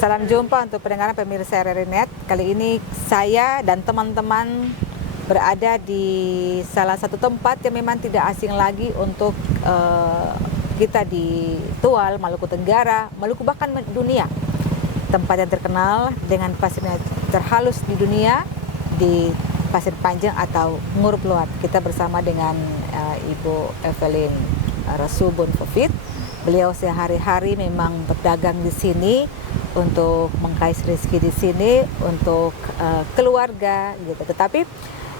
Salam jumpa untuk pendengaran pemirsa RRI.net. Kali ini saya dan teman-teman berada di salah satu tempat yang memang tidak asing lagi untuk kita di Tual, Maluku Tenggara, Maluku bahkan dunia. Tempat yang terkenal dengan pasirnya terhalus di dunia, di Pasir Panjang atau Ngurup Luat. Kita bersama dengan Ibu Evelyn Rasubun Fofit. Beliau sehari-hari memang berdagang di sini untuk mengais rezeki di sini untuk keluarga gitu. Tetapi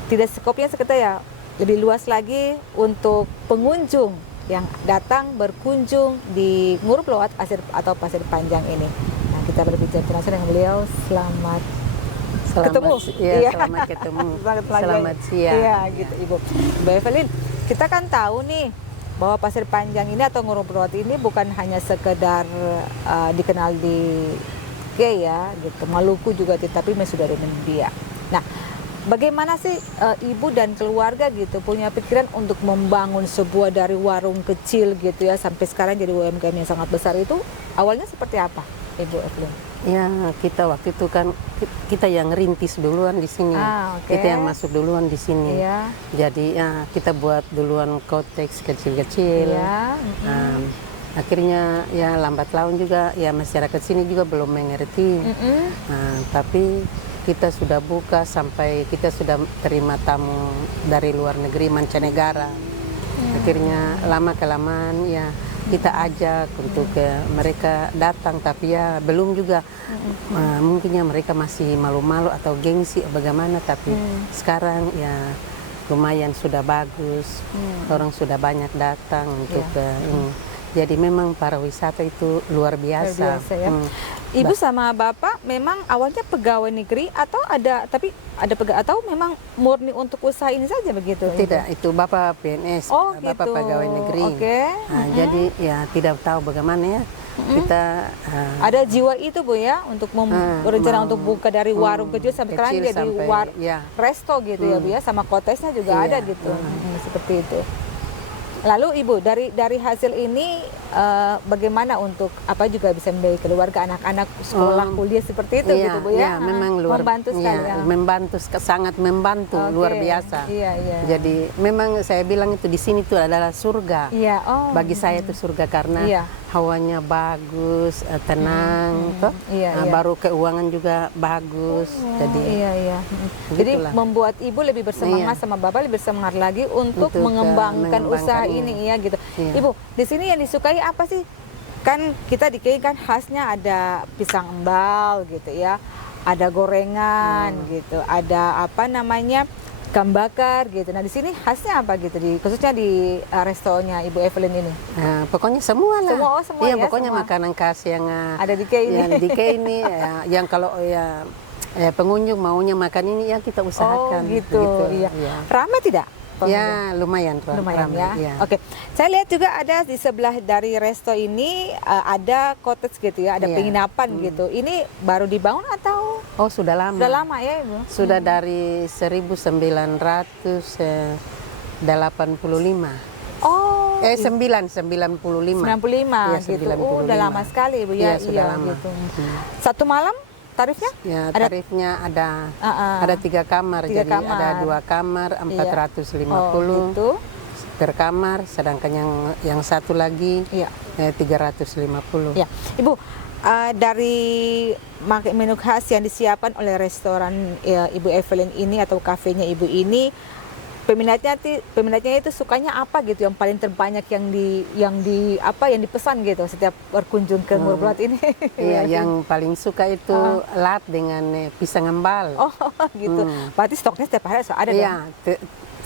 tidak skopnya sekedar ya, lebih luas lagi untuk pengunjung yang datang berkunjung di Ngurup Luat atau Pasir Panjang ini. Nah, kita berbicara langsung dengan beliau. Selamat ketemu. Iya, selamat ketemu. Selamat siang. Iya, gitu Ibu. Mbak Evelyn, kita kan tahu nih bahwa Pasir Panjang ini atau Ngurup Luat ini bukan hanya sekedar dikenal di ya gitu, Maluku juga, tapi sudah ada di India. Nah, bagaimana sih Ibu dan keluarga gitu punya pikiran untuk membangun sebuah dari warung kecil gitu ya sampai sekarang jadi UMKM yang sangat besar itu awalnya seperti apa, Ibu Evelyn? Ya, kita waktu itu kan kita yang rintis duluan di sini. Okay. Kita yang masuk duluan di sini. Iya. Jadi ya kita buat duluan konteks kecil-kecil. Iya. Akhirnya ya lambat laun juga ya masyarakat sini juga belum mengerti. Tapi kita sudah buka sampai kita sudah terima tamu dari luar negeri, mancanegara. Akhirnya lama kelamaan ya kita ajak untuk mereka datang, tapi ya belum juga mungkinnya mereka masih malu-malu atau gengsi bagaimana, tapi sekarang ya lumayan sudah bagus, orang sudah banyak datang untuk ini. Jadi memang pariwisata itu luar biasa. Ya. Ibu sama Bapak memang awalnya pegawai negeri atau atau memang murni untuk usaha ini saja begitu? Tidak, itu Bapak PNS, Bapak gitu. Pegawai Negeri. Okay. Jadi ya tidak tahu bagaimana ya kita ada jiwa itu Bu ya untuk berencana untuk buka dari warung kecil sampai sekarang jadi resto gitu ya Bu ya, sama kotesnya juga ada gitu. Seperti itu. Lalu Ibu dari hasil ini bagaimana untuk apa juga bisa membiayai keluarga, anak-anak sekolah kuliah seperti itu gitu Bu ya? Memang membantu sekali ya. Membantu, sangat membantu, luar biasa. Iya. Jadi memang saya bilang itu di sini itu adalah surga. Iya. Bagi saya itu surga karena hawanya bagus, tenang, baru keuangan juga bagus. Jadi membuat Ibu lebih bersemangat sama Bapak lebih bersemangat lagi untuk mengembangkan usaha ini ya gitu. Ibu, di sini yang disukai apa sih? Kan kita di KI kan khasnya ada pisang embal gitu ya, ada gorengan gitu, ada apa namanya ikan bakar gitu. Nah di sini khasnya apa gitu khususnya di restonya Ibu Evelyn ini? Pokoknya semua lah. Semua iya, ya, pokoknya semua. Makanan khas yang ada di KI ini. Yang di KI ini yang kalau pengunjung maunya makan ini ya kita usahakan. Gitu. Iya. Ramai tidak? Ya lumayan ya. Oke, saya lihat juga ada di sebelah dari resto ini ada cottage gitu ya, ada penginapan gitu. Ini baru dibangun atau? Oh sudah lama. Sudah lama ya Ibu? Sudah dari 1985. Oh. 95. 95 ya, gitu. 95. Udah lama sekali Ibu ya. Iya, sudah lama. Gitu. Satu malam tarifnya? Ya, tarifnya ada 3 kamar, jadi ada 2 kamar 450 gitu. per kamar, sedangkan yang satu lagi 350. Ya, Ibu, dari menu khas yang disiapkan oleh restoran Ibu Evelyn ini atau kafenya Ibu ini, peminatnya itu sukanya apa gitu yang paling terbanyak yang dipesan gitu setiap berkunjung ke Ngurup Luat ini? Iya, yang paling suka itu lat dengan pisang embal. Oh gitu. Berarti stoknya setiap hari ada dong? Iya,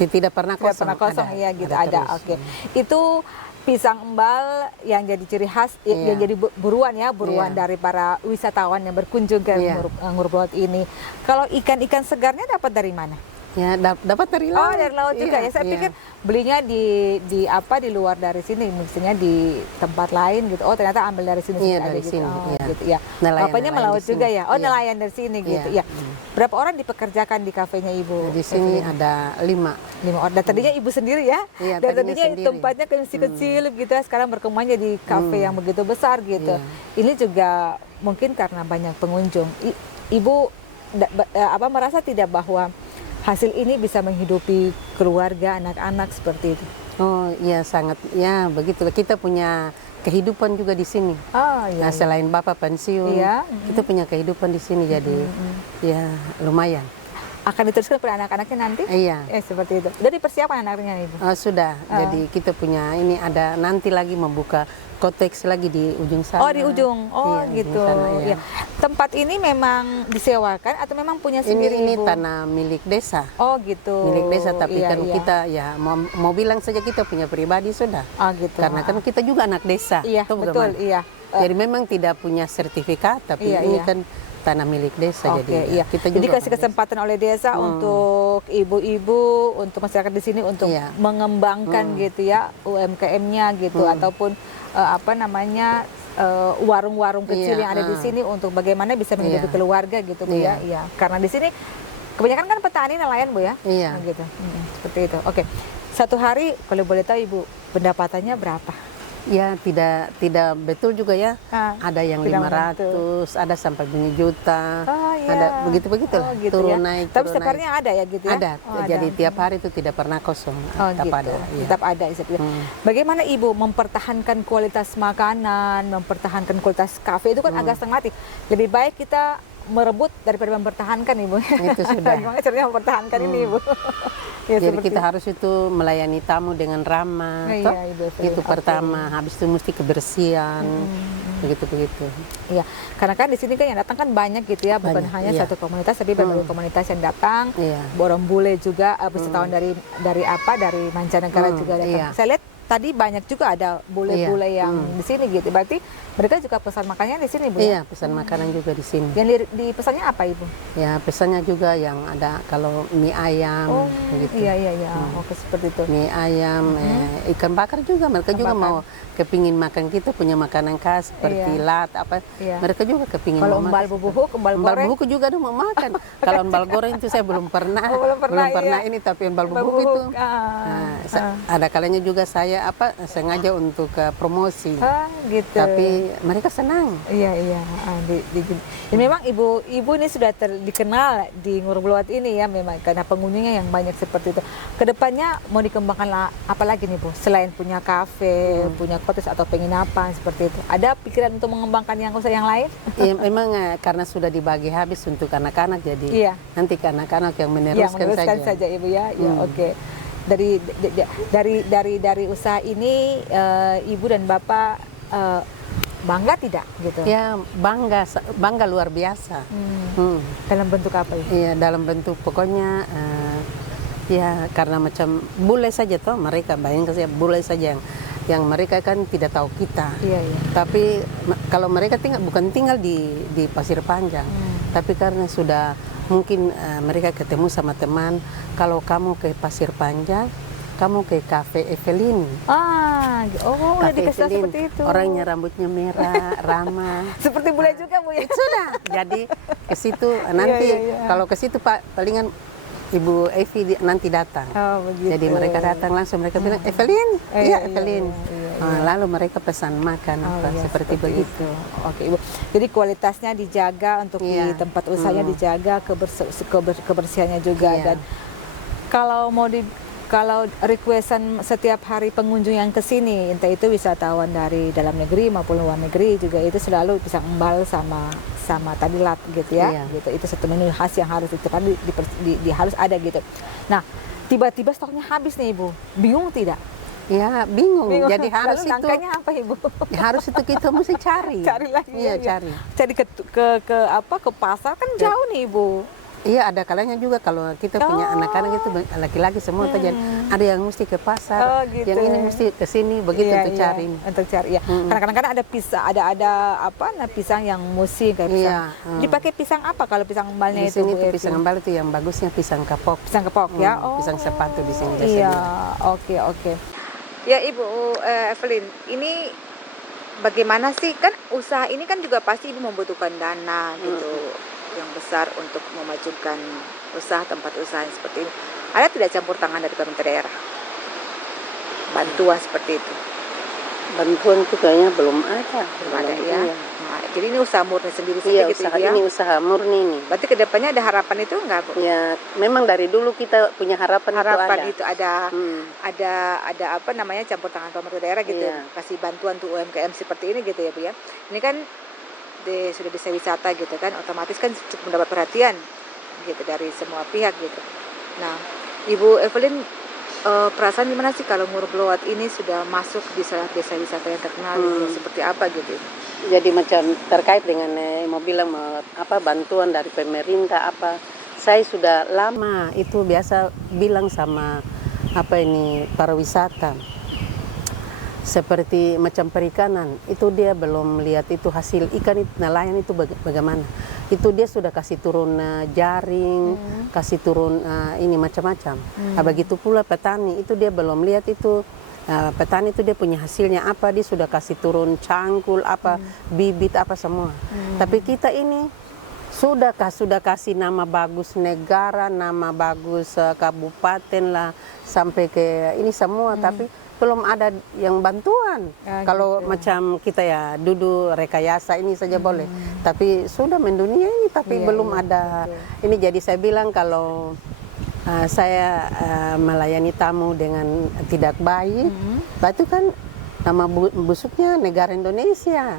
tidak pernah kosong. Tidak pernah kosong, iya gitu ada. Oke. Itu pisang embal yang jadi ciri khas, yang jadi buruan dari para wisatawan yang berkunjung ke Ngurup Luat ini. Kalau ikan-ikan segarnya dapat dari mana? Ya, dapat dari laut. Oh, dari laut juga ya. Saya pikir belinya di luar dari sini, misalnya di tempat lain gitu. Oh, ternyata ambil dari sini. Iya, dari sini. Gitu ya. Bapaknya melaut juga ya. Oh, nelayan dari sini gitu ya. Berapa orang dipekerjakan di kafenya Ibu? Di sini ada 5 orang. Dan tadinya Ibu sendiri ya? Iya, dan tadinya tempatnya kecil-kecil gitu. Sekarang berkembang jadi kafe yang begitu besar gitu. Ini juga mungkin karena banyak pengunjung. Ibu merasa tidak bahwa hasil ini bisa menghidupi keluarga, anak-anak seperti itu? Oh iya, sangat ya begitu. Kita punya kehidupan juga di sini. Oh iya. Nah, selain bapak pensiun, Iya. kita punya kehidupan di sini. Jadi ya lumayan. Akan diteruskan pada anak-anaknya nanti? Iya. Seperti itu. Udah dipersiapkan anaknya Ibu? Sudah. Jadi kita punya ini ada nanti lagi membuka koteks lagi di ujung sana. Oh di ujung, Iya, gitu. ujung sana, Iya. Tempat ini memang disewakan atau memang punya sendiri ini Ibu? tanah milik desa. Oh gitu. Milik desa, tapi Iya, kan iya. kita ya mau bilang saja kita punya pribadi sudah. Oh gitu. Karena kan kita juga anak desa. Iya Toh betul, bagaimana? iya. Jadi memang tidak punya sertifikat, tapi Iya, ini iya. kan tanah milik desa. Oke, Jadi iya. kita Jadi juga kasih kesempatan oleh desa untuk ibu-ibu, untuk masyarakat di sini untuk Iya. mengembangkan gitu ya UMKM-nya gitu, ataupun warung-warung kecil Iya, yang ada di sini untuk bagaimana bisa menghidupi Iya. keluarga gitu Bu ya. Iya. Iya. Karena di sini kebanyakan kan petani nelayan Bu ya. Iya. Nah, gitu. Seperti itu. Oke. Satu hari kalau boleh tahu Ibu pendapatannya berapa? Ya tidak betul juga ya. Ada yang tidak 500, ada sampai bunyi juta. Oh, iya. Ada begitu-begitu lah. Gitu Turun ya. naik, Tapi turun setiap naik. harinya ada ya gitu ya? Ada. Oh, Jadi ada. tiap hari itu tidak pernah kosong. Oh Tetap gitu, ada. Iya. tetap ada. Bagaimana Ibu mempertahankan kualitas makanan, mempertahankan kualitas kafe itu kan agak setengah mati. Lebih baik kita merebut daripada mempertahankan Ibu. Itu sudah. Gimana caranya mempertahankan ini Ibu? Ya, Jadi seperti kita harus itu melayani tamu dengan ramah. Iya, toh? Ibu. Itu Oke. pertama. Habis itu mesti kebersihan. Begitu-begitu. Iya, karena kan di sini kan yang datang kan banyak gitu ya, bukan Banyak, hanya iya. satu komunitas, tapi berbagai komunitas yang datang. Iya. Borong bule juga, wisatawan dari mancanegara juga datang. Iya. Saya lihat tadi banyak juga ada bule-bule yang di sini gitu. Berarti mereka juga pesan makannya di sini Bu? Ya? Iya, pesan makanan juga di sini. Yang dipesannya apa Ibu? Ya, pesannya juga yang ada kalau mie ayam begitu. Iya. Oke, seperti itu. Mie ayam, ikan bakar juga. Mereka juga mau kepingin makan kita punya makanan khas seperti lat apa. Iya. Mereka juga kepingin Kalau mau embal makan. bubuhuk, embal Embal goreng. bubuk juga ada mau makan. Kalau embal goreng itu saya belum pernah. Oh, belum pernah, iya. ini, tapi embal Embal bubuk itu. bubuk, Ada kalanya juga saya sengaja untuk promosi. Gitu. Tapi mereka senang. Iya. Dan memang ibu ini sudah dikenal di Ngurubluat ini ya, memang karena pengunjungnya yang banyak seperti itu. Kedepannya mau dikembangkan apa lagi nih Bu? Selain punya kafe, punya koteks atau penginapan seperti itu. Ada pikiran untuk mengembangkan yang usaha yang lain? Ya, memang karena sudah dibagi habis untuk anak-anak, jadi Iya. nanti ke anak-anak yang Yang meneruskan meneruskan saja. saja Ibu ya. Ya, oke. Dari usaha ini Ibu dan Bapak bangga tidak gitu? Ya bangga luar biasa. Dalam bentuk apa ya? Iya, dalam bentuk pokoknya ya karena macam bule saja toh mereka, bayangkan saja bule saja yang mereka kan tidak tahu kita. Iya. Tapi kalau mereka bukan tinggal di Pasir Panjang, tapi karena sudah mungkin mereka ketemu sama teman, kalau kamu ke Pasir Panjang, kamu ke Cafe Evelyn. Udah Cafe dikasih tahu Evelyn, seperti itu. orangnya rambutnya merah, ramah. Seperti bule juga Bu ya? Sudah. Jadi ke situ nanti Iya. kalau ke situ palingan Ibu Evi nanti datang. Oh, begitu. Jadi mereka datang langsung, mereka bilang Evelyn, Iya, Evelyn. iya. Lalu mereka pesan makan seperti begitu. Oke Ibu. Jadi kualitasnya dijaga untuk Iya. di tempat usahanya dijaga, kebersihannya juga. Iya. Dan kalau requestan setiap hari pengunjung yang ke sini, entah itu wisatawan dari dalam negeri maupun luar negeri juga, itu selalu pisang embal sama tadi lat gitu ya. Iya. Gitu. Itu satu menu khas yang harus harus ada gitu. Nah, tiba-tiba stoknya habis nih Ibu. Bingung tidak? Ya bingung. Jadi harus Lalu itu. langkahnya apa Ibu? Harus itu kita mesti cari. Cari lagi. Iya, cari. Cari ke pasar kan jauh nih Ibu. Iya, ada kalanya juga kalau kita punya anak-anak itu laki-laki semua jadi ada yang mesti ke pasar, gitu. yang ini mesti ke sini begitu untuk cari. Untuk cari ya. Karena kadang-kadang ada pisang, ada pisang yang musim kayak pisang. Iya. Dipakai pisang apa kalau pisang embalnya Di itu? sini Bu tuh Evi? pisang embal itu yang bagusnya pisang kapok. Pisang kepok ya. Pisang sepatu di sini biasa Iya, bilang. oke. Ya Ibu Evelyn, ini bagaimana sih, kan usaha ini kan juga pasti Ibu membutuhkan dana gitu yang besar untuk memajukan tempat usaha yang seperti ini. Ada tidak campur tangan dari pemerintah daerah? Bantuan seperti itu? Bantuan itu kayaknya belum ada. Belum ada ya. Iya. Nah, jadi ini usaha murni sendiri Iya, saja gitu usaha Ibu ya. ini usaha murni ini. Berarti kedepannya ada harapan itu enggak Bu? Ya, memang dari dulu kita punya harapan Harapan itu itu ada Hmm, ada apa namanya campur tangan pemerintah daerah gitu, Iya. kasih bantuan untuk UMKM seperti ini gitu ya Bu ya. Ini kan sudah desa wisata gitu kan, otomatis kan cukup mendapat perhatian gitu dari semua pihak gitu. Nah, Ibu Evelyn perasaan gimana sih kalau Murblowat ini sudah masuk di salah desa wisata yang terkenal gitu, seperti apa gitu? Jadi macam terkait dengan mau bilang apa bantuan dari pemerintah apa. Saya sudah lama itu biasa bilang sama apa ini para wisata. Seperti macam perikanan, itu dia belum lihat itu hasil ikan itu, nelayan itu bagaimana. Itu dia sudah kasih turun jaring, kasih turun ini macam-macam. Begitu pula petani, itu dia belum lihat itu petani itu dia punya hasilnya apa, dia sudah kasih turun cangkul apa, bibit apa semua. Tapi kita ini sudah kasih nama bagus negara, nama bagus kabupaten lah, sampai ke ini semua, tapi belum ada yang bantuan. Kalau gitu. macam kita ya duduk rekayasa ini saja boleh, tapi sudah mendunia ini tapi belum ada. betul. Ini jadi saya bilang kalau saya melayani tamu dengan tidak baik, itu kan nama busuknya negara Indonesia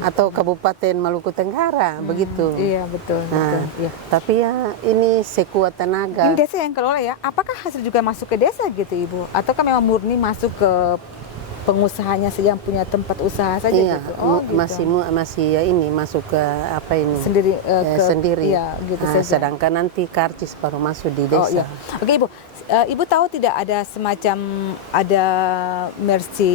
atau Kabupaten Maluku Tenggara, begitu. Iya betul, Nah, betul. Iya. tapi ya ini sekuat tenaga. Ini desa yang kelola ya, apakah hasil juga masuk ke desa gitu Ibu? Ataukah memang murni masuk ke pengusahanya saja yang punya tempat usaha saja Iya, gitu? Oh gitu. masih ya ini masuk ke apa ini Sendiri sendiri. Iya gitu saja. Sedangkan nanti karcis baru masuk di Oh desa. iya. Oke Ibu, Ibu tahu tidak ada semacam ada Mercy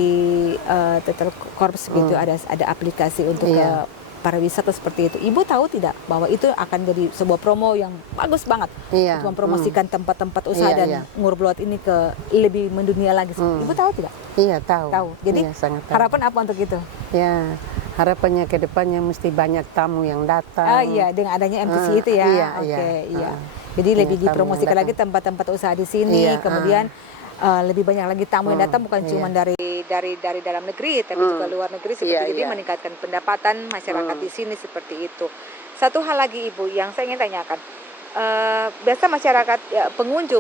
Total Corps gitu, ada aplikasi untuk Iya. pariwisata seperti itu. Ibu tahu tidak bahwa itu akan jadi sebuah promo yang bagus banget Iya. untuk mempromosikan tempat-tempat usaha Iya, dan iya. Murblowat ini ke lebih mendunia lagi. Ibu tahu tidak? Iya, tahu. Tahu. Jadi Iya, sangat tahu. harapan apa untuk itu? Ya, harapannya ke depannya mesti banyak tamu yang datang. Ah iya, dengan adanya MTC itu ya. Iya, Oke, iya. iya. Jadi Iya, lebih tamu dipromosikan yang lagi tempat-tempat usaha di sini, Iya, kemudian lebih banyak lagi tamu yang datang bukan iya. cuma dari dalam negeri tapi juga luar negeri seperti Iya, jadi iya. meningkatkan pendapatan masyarakat di sini seperti itu. Satu hal lagi Ibu yang saya ingin tanyakan. Biasa masyarakat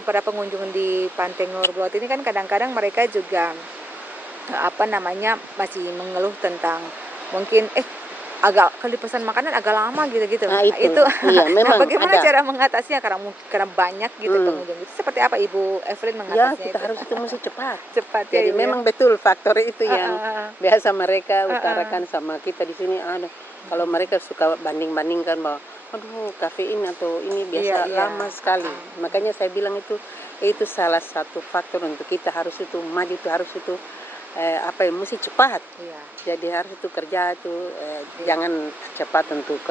para pengunjung di Pantai Murblowat ini kan kadang-kadang mereka juga masih mengeluh tentang mungkin agak kalau dipesan makanan agak lama gitu-gitu. Nah, itu. Iya, memang nah, bagaimana ada. cara mengatasinya karena banyak gitu pengunjung itu? Seperti apa Ibu Evelyn Ya, mengatasinya kita itu? harus itu mesti cepat. Cepat ya, Jadi Ibu, memang betul faktor itu yang biasa mereka Ah, utarakan sama kita di sini ada. Kalau mereka suka banding-bandingkan bahwa aduh kafein atau ini biasa Iya. lama sekali. Makanya saya bilang itu salah satu faktor untuk kita harus itu maju itu harus itu mesti cepat. Iya. Jadi harus itu kerja itu jangan cepat untuk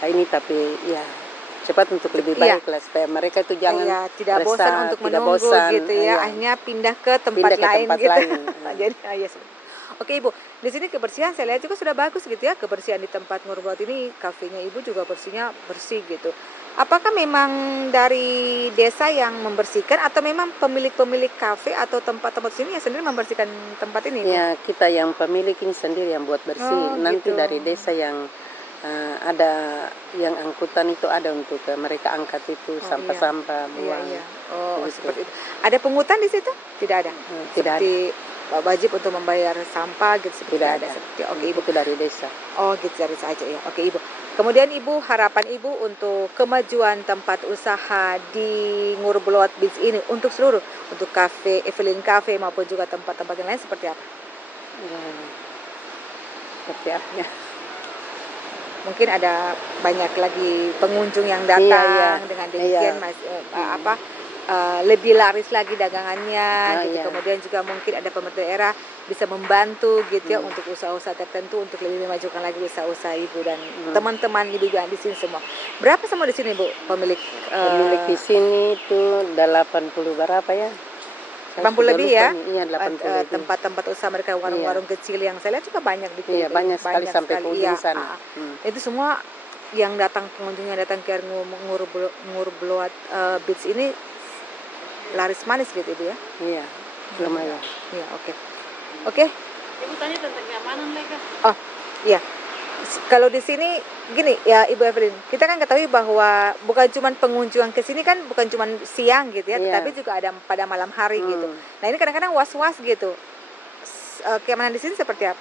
ini tapi ya cepat untuk lebih Iya. baik lah supaya mereka itu jangan Iya, tidak bosan resah, untuk tidak menunggu bosan, gitu ya. iya. Akhirnya pindah ke tempat Pindah ke lain tempat gitu. lain. Jadi Oke Ibu, di sini kebersihan saya lihat juga sudah bagus gitu ya. Kebersihan di tempat Murblowat ini, kafenya Ibu juga bersihnya bersih gitu. Apakah memang dari desa yang membersihkan atau memang pemilik-pemilik kafe atau tempat-tempat sini yang sendiri membersihkan tempat ini? Bu? Ya, kita yang pemilik ini sendiri yang buat bersih. Oh, Nanti gitu. dari desa yang ada yang angkutan itu ada untuk mereka angkat itu sampah-sampah buang. Iya. Oh, Begitu. seperti itu. Ada pungutan di situ? Tidak ada. Tidak Seperti wajib untuk membayar sampah gitu seperti Tidak ada. ada. Seperti, oke Ibu. Itu dari desa. Oh gitu dari saja ya. Oke Ibu. Kemudian Ibu, harapan Ibu untuk kemajuan tempat usaha di Murblowat Beach ini untuk seluruh, untuk kafe, Evelyn Cafe maupun juga tempat-tempat yang lain seperti apa? Ya, seperti apa ya? Mungkin ada banyak lagi pengunjung yang datang Iya. dengan demikian lebih laris lagi dagangannya gitu. Iya. Kemudian juga mungkin ada pemerintah daerah bisa membantu gitu ya untuk usaha-usaha tertentu untuk lebih memajukan lagi usaha-usaha Ibu dan teman-teman Ibu juga di sini semua. Berapa semua di sini Bu pemilik Pemilik di sini itu 80 berapa ya? 80 lebih ya? Iya, 80 lebih. tempat-tempat usaha mereka, warung-warung kecil yang saya lihat juga banyak di Iya, banyak sekali sampai ke ujung sana. Itu semua yang pengunjung yang datang ke Murblowat Beach ini laris manis gitu Ibu ya? Iya, lumayan. Iya, oke. Oke. Ibu tanya tentang keamanan mereka. Oh, iya. Kalau di sini gini ya Ibu Evelyn, kita kan ketahui bahwa bukan cuma pengunjung ke sini kan bukan cuma siang gitu ya, Iya. tetapi juga ada pada malam hari gitu. Hmm. Nah ini kadang-kadang was-was gitu. Keamanan di sini seperti apa?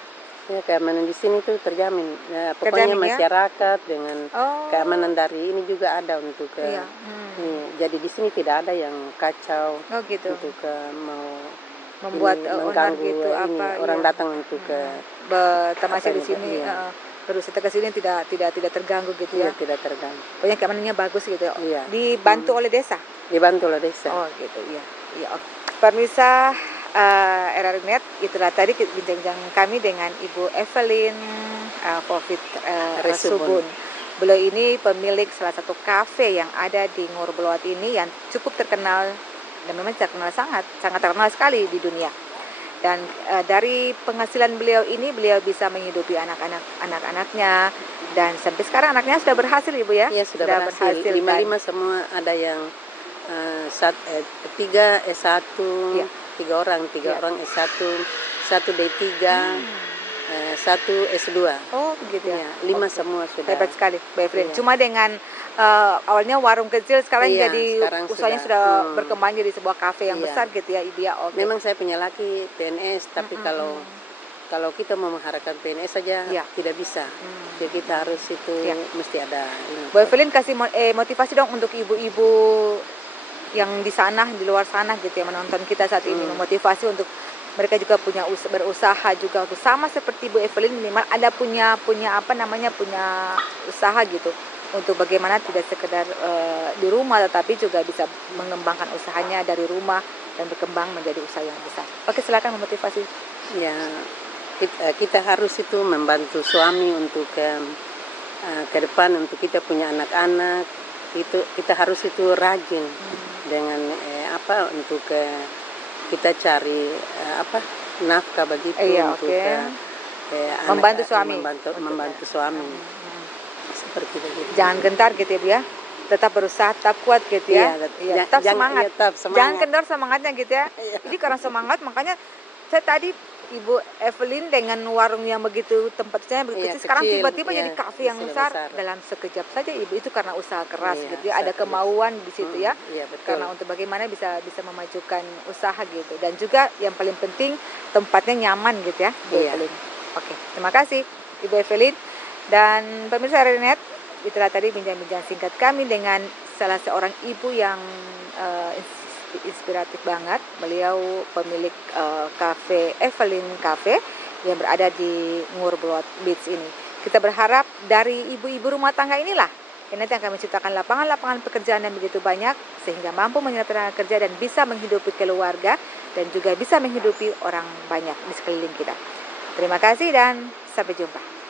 Ya, keamanan di sini tuh terjamin. Ya, pokoknya Terjamin ya? masyarakat dengan Oh, keamanan dari ini juga ada untuk iya. jadi di sini tidak ada yang kacau Oh gitu. untuk mau Membuat ini owner mengganggu gitu ini apa? orang Iya. datang untuk Bertamasya apa di ini, sini, iya. berwisata ke sini tidak terganggu gitu Iya, ya. tidak terganggu. Pokoknya keamanannya bagus gitu ya. Iya. Dibantu oleh desa. Dibantu oleh desa. Oh gitu, iya. Iya, oke. Pemirsa RRNet, itulah tadi bincang-bincang kami dengan Ibu Evelyn Covid Resubun. Resubun. Beliau ini pemilik salah satu kafe yang ada di Ngurbeloat ini yang cukup terkenal dan memang terkenal sangat terkenal sekali di dunia. Dan dari penghasilan beliau ini beliau bisa menghidupi anak-anaknya dan sampai sekarang anaknya sudah berhasil Ibu ya? Iya, sudah berhasil. dan- 5 semua ada yang 3 S1, Iya. 3 orang Iya. S1, 1 D3, 1 S2. Oh begitu ya? Ya, 5 Oke. semua sudah. Hebat sekali, Mbak Evelyn. Iya. Cuma dengan awalnya warung kecil, sekarang Iya, jadi sekarang usahanya sudah, sudah berkembang jadi sebuah kafe yang Iya. besar gitu ya, Ibu ya. Oke. Memang saya punya laki PNS, tapi kalau kita mau mengharapkan PNS saja Iya. tidak bisa. Jadi kita harus itu Iya. mesti ada ini. Mbak Evelyn kasih motivasi dong untuk ibu-ibu yang di sana, di luar sana gitu ya, menonton kita saat ini, memotivasi untuk mereka juga punya berusaha juga untuk sama seperti Bu Evelyn, minimal ada punya usaha gitu untuk bagaimana tidak sekedar di rumah tetapi juga bisa mengembangkan usahanya dari rumah dan berkembang menjadi usaha yang besar. Oke, silakan memotivasi. Ya, kita harus itu membantu suami untuk ke depan, untuk kita punya anak-anak. Itu kita harus itu rajin dengan untuk kita cari nafkah begitu Iya, untuk oke. membantu Suami. membantu suami seperti begitu. Jangan gentar gitu ya Bu ya. Tetap berusaha, tetap kuat gitu ya. Iya, Tetap semangat. tetap semangat. Jangan kendor semangatnya gitu ya. Jadi karena semangat makanya saya tadi Ibu Evelyn dengan warung yang begitu tempatnya begitu Iya, kecil, sekarang kecil, tiba-tiba iya, jadi kafe yang sudah besar besar. dalam sekejap saja Ibu, itu karena usaha keras Iya, gitu ya, usaha ada keras. kemauan di situ ya. Iya, betul. Karena untuk bagaimana bisa memajukan usaha gitu, dan juga yang paling penting tempatnya nyaman gitu ya Bu Iya. Evelyn. Oke, terima kasih Ibu Evelyn dan pemirsa RRNet. Itulah tadi bincang-bincang singkat kami dengan salah seorang ibu yang inspiratif banget. Beliau pemilik cafe Evelyn Cafe yang berada di Ngurbeloat Beach ini. Kita berharap dari ibu-ibu rumah tangga inilah yang nanti akan menciptakan lapangan-lapangan pekerjaan yang begitu banyak sehingga mampu menyerap tenaga kerja dan bisa menghidupi keluarga dan juga bisa menghidupi orang banyak di sekeliling kita. Terima kasih dan sampai jumpa.